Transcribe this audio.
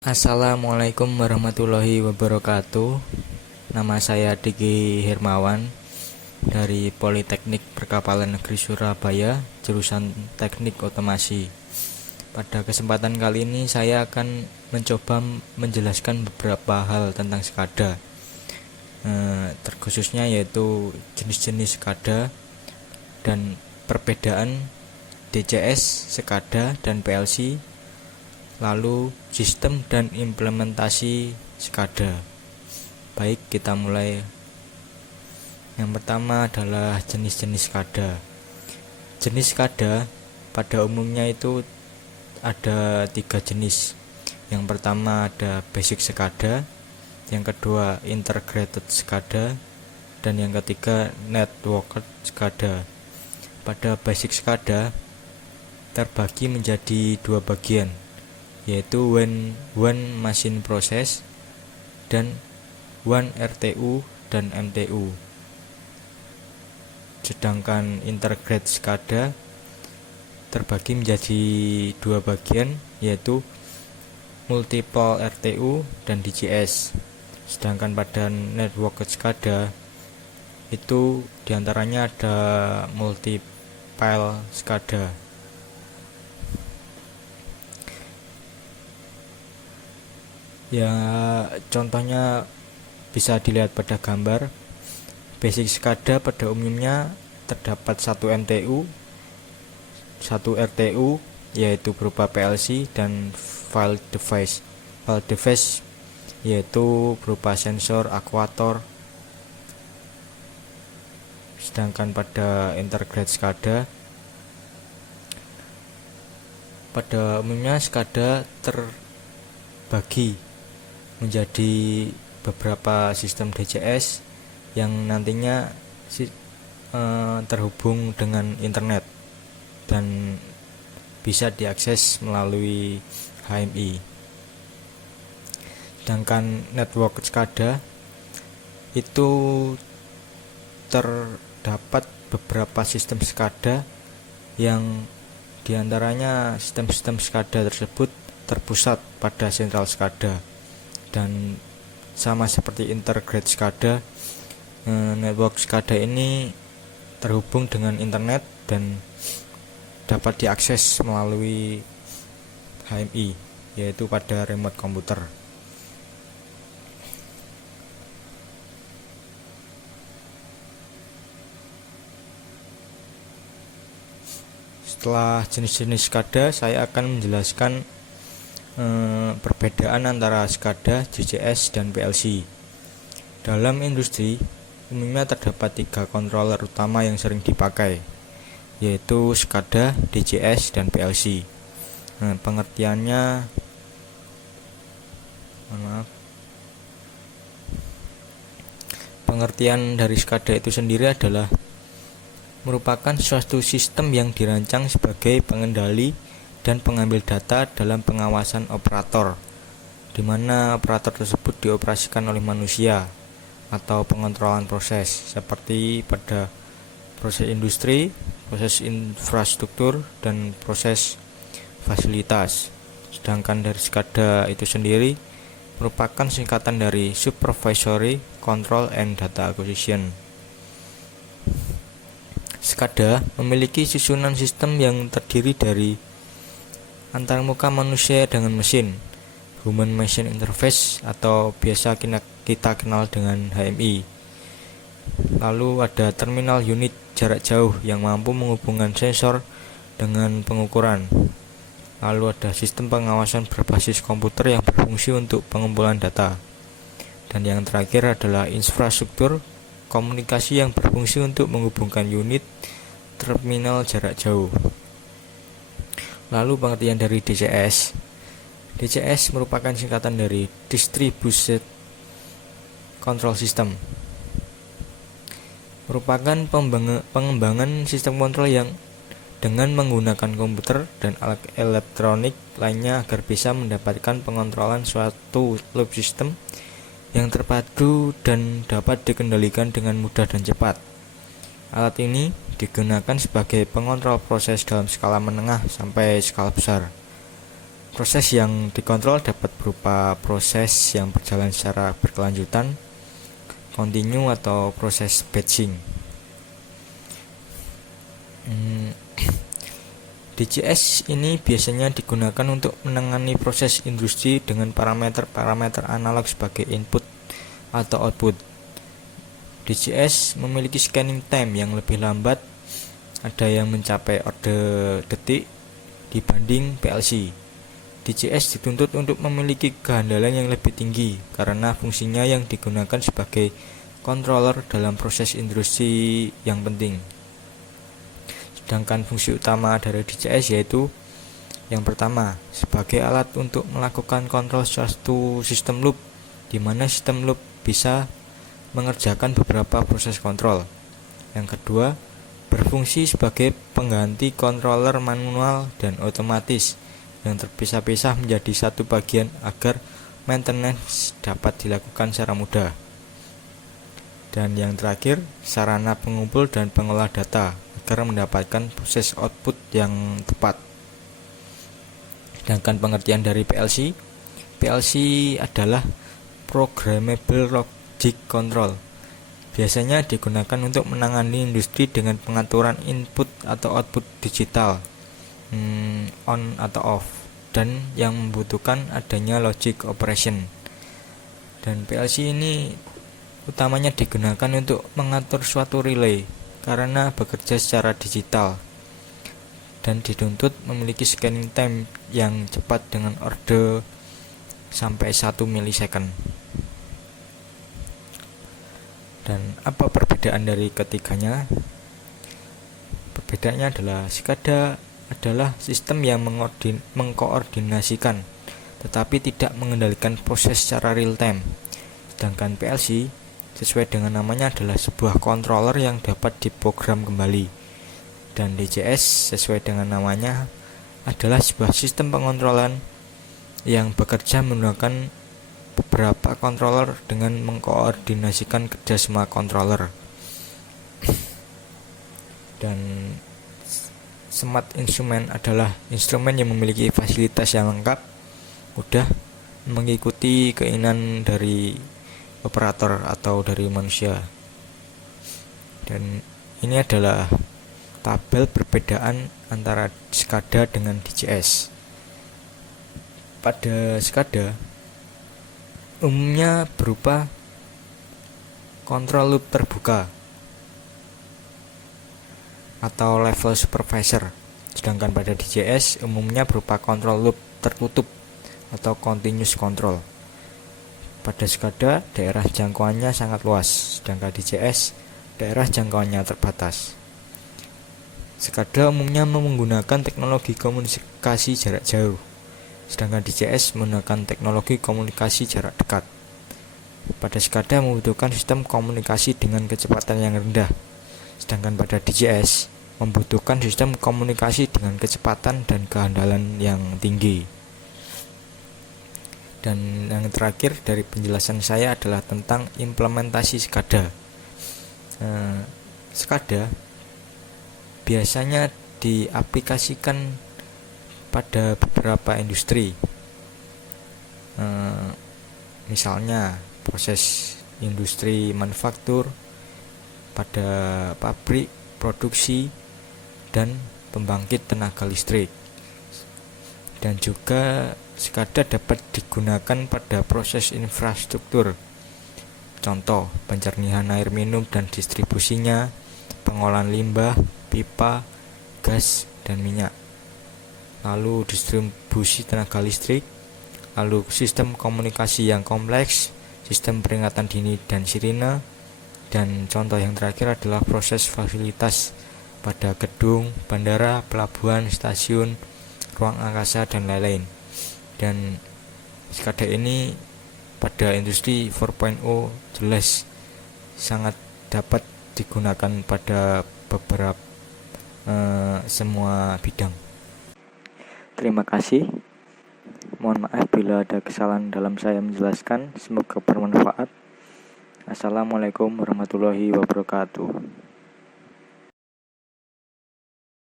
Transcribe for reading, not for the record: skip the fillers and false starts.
Assalamualaikum warahmatullahi wabarakatuh. Nama saya Diki Hermawan dari Politeknik Perkapalan Negeri Surabaya, jurusan Teknik Otomasi. Pada kesempatan kali ini saya akan mencoba menjelaskan beberapa hal tentang SCADA, terkhususnya yaitu jenis-jenis SCADA dan perbedaan DCS, SCADA, dan PLC, lalu sistem dan implementasi SCADA. Baik, kita mulai. Yang pertama adalah jenis-jenis SCADA. Jenis SCADA pada umumnya itu ada 3 jenis. Yang pertama ada basic SCADA, yang kedua integrated SCADA, dan yang ketiga networked SCADA. Pada basic SCADA terbagi menjadi 2 bagian, yaitu one machine process dan one RTU dan MTU. Sedangkan integrated SCADA terbagi menjadi 2 bagian, yaitu multiple RTU dan DCS. Sedangkan pada network SCADA itu diantaranya ada multi-file SCADA. Ya, contohnya bisa dilihat pada gambar. Basic SCADA pada umumnya terdapat 1 MTU, 1 RTU yaitu berupa PLC, dan file device. File device yaitu berupa sensor, aktuator. Sedangkan pada integrated SCADA pada umumnya SCADA terbagi menjadi beberapa sistem DCS yang nantinya terhubung dengan internet dan bisa diakses melalui HMI. Sedangkan network SCADA itu terdapat beberapa sistem SCADA yang diantaranya sistem-sistem SCADA tersebut terpusat pada sentral SCADA. Dan sama seperti integrated SCADA, network SCADA ini terhubung dengan internet dan dapat diakses melalui HMI, yaitu pada remote komputer. Setelah jenis-jenis SCADA, saya akan menjelaskan perbedaan antara SCADA, DCS, dan PLC. Dalam industri, umumnya terdapat 3 controller utama yang sering dipakai, yaitu SCADA, DCS, dan PLC. Pengertian dari SCADA itu sendiri adalah merupakan suatu sistem yang dirancang sebagai pengendali dan pengambil data dalam pengawasan operator, di mana operator tersebut dioperasikan oleh manusia, atau pengontrolan proses seperti pada proses industri, proses infrastruktur, dan proses fasilitas. Sedangkan dari SCADA itu sendiri merupakan singkatan dari Supervisory Control and Data Acquisition. SCADA memiliki susunan sistem yang terdiri dari antarmuka manusia dengan mesin, Human Machine Interface, atau biasa kita kenal dengan HMI. Lalu ada terminal unit jarak jauh yang mampu menghubungkan sensor dengan pengukuran. Lalu ada sistem pengawasan berbasis komputer yang berfungsi untuk pengumpulan data. Dan yang terakhir adalah infrastruktur komunikasi yang berfungsi untuk menghubungkan unit terminal jarak jauh. Lalu pengertian dari DCS. DCS merupakan singkatan dari Distributed Control System. Merupakan pengembangan sistem kontrol yang dengan menggunakan komputer dan alat elektronik lainnya agar bisa mendapatkan pengontrolan suatu loop system yang terpadu dan dapat dikendalikan dengan mudah dan cepat. Alat ini digunakan sebagai pengontrol proses dalam skala menengah sampai skala besar. Proses yang dikontrol dapat berupa proses yang berjalan secara berkelanjutan, kontinu atau proses batching. DCS ini biasanya digunakan untuk menangani proses industri dengan parameter-parameter analog sebagai input atau output. DCS memiliki scanning time yang lebih lambat, ada yang mencapai order detik dibanding PLC. DCS dituntut untuk memiliki kehandalan yang lebih tinggi karena fungsinya yang digunakan sebagai controller dalam proses industri yang penting. Sedangkan fungsi utama dari DCS yaitu yang pertama, sebagai alat untuk melakukan kontrol suatu sistem loop, di mana sistem loop bisa mengerjakan beberapa proses kontrol. Yang kedua, berfungsi sebagai pengganti controller manual dan otomatis yang terpisah-pisah menjadi satu bagian agar maintenance dapat dilakukan secara mudah. Dan yang terakhir, sarana pengumpul dan pengolah data agar mendapatkan proses output yang tepat. Sedangkan pengertian dari PLC adalah Programmable Logic Control. Biasanya digunakan untuk menangani industri dengan pengaturan input atau output digital, on atau off, dan yang membutuhkan adanya logic operation. Dan PLC ini utamanya digunakan untuk mengatur suatu relay karena bekerja secara digital dan dituntut memiliki scanning time yang cepat dengan order sampai 1 milisecond. Dan apa perbedaan dari ketiganya? Perbedaannya adalah SCADA adalah sistem yang mengkoordinasikan tetapi tidak mengendalikan proses secara real time. Sedangkan PLC sesuai dengan namanya adalah sebuah controller yang dapat diprogram kembali. Dan DCS sesuai dengan namanya adalah sebuah sistem pengontrolan yang bekerja menggunakan beberapa controller dengan mengkoordinasikan kerja semua controller. Dan smart instrument adalah instrumen yang memiliki fasilitas yang lengkap, mudah mengikuti keinginan dari operator atau dari manusia. Dan ini adalah tabel perbedaan antara SCADA dengan DCS. Pada SCADA umumnya berupa control loop terbuka atau level supervisor, sedangkan pada DCS umumnya berupa control loop tertutup atau continuous control. Pada SCADA, daerah jangkauannya sangat luas, sedangkan DCS, daerah jangkauannya terbatas. SCADA umumnya menggunakan teknologi komunikasi jarak jauh, sedangkan DCS menggunakan teknologi komunikasi jarak dekat. Pada SCADA membutuhkan sistem komunikasi dengan kecepatan yang rendah, sedangkan pada DCS membutuhkan sistem komunikasi dengan kecepatan dan kehandalan yang tinggi. Dan yang terakhir dari penjelasan saya adalah tentang implementasi SCADA. SCADA biasanya diaplikasikan pada beberapa industri, misalnya proses industri manufaktur, pada pabrik, produksi, dan pembangkit tenaga listrik. Dan juga SCADA dapat digunakan pada proses infrastruktur, contoh pencernihan air minum dan distribusinya, pengolahan limbah, pipa, gas, dan minyak, lalu distribusi tenaga listrik, lalu sistem komunikasi yang kompleks, sistem peringatan dini dan sirine, dan contoh yang terakhir adalah proses fasilitas pada gedung, bandara, pelabuhan, stasiun, ruang angkasa, dan lain-lain. Dan SCADA ini pada industri 4.0 jelas sangat dapat digunakan pada beberapa semua bidang. Terima kasih. Mohon maaf bila ada kesalahan dalam saya menjelaskan. Semoga bermanfaat. Assalamualaikum warahmatullahi wabarakatuh.